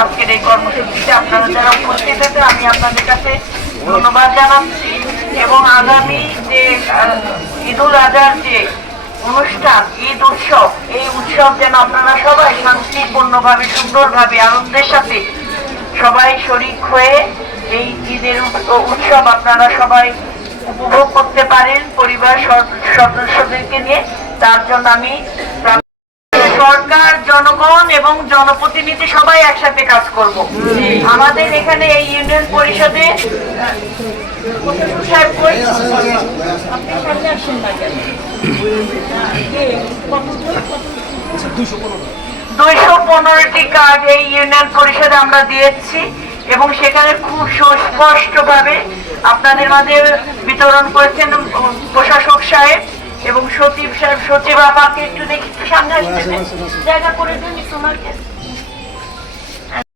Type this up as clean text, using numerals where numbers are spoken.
আজকের এই কর্মসূচিতে আপনারা যারা উপস্থিত হয়েছে আমি আপনাদের কাছে ধন্যবাদ জানাচ্ছি। এবং আগামী যে ঈদুল আজহার যে অনুষ্ঠান, ঈদ উৎসব, এই উৎসব যেন আপনারা সবাই শান্তিপূর্ণভাবে, সুন্দরভাবে, আনন্দের সাথে সবাই শরীক হয়ে এই ঈদের উৎসব আপনারা সবাই উপভোগ করতে পারেন পরিবার সদস্যদেরকে নিয়ে। তার জন্য আমি সরকার, জনগণ এবং জনপ্রতিনিধি সবাই একসাথে কাজ করব। আমাদের এখানে এই ইউনিয়ন পরিষদে 215টি কার্ড এই ইউনিয়ন পরিষদে আমরা দিয়েছি এবং সেখানে খুব সুস্পষ্টভাবে আপনাদের মাঝে বিতরণ করেছেন প্রশাসক সাহেব এবং সচিব সাহেব। সচিব আপাকে একটু দেখি, একটু সামনে আসতে জায়গা করে দিন একটু।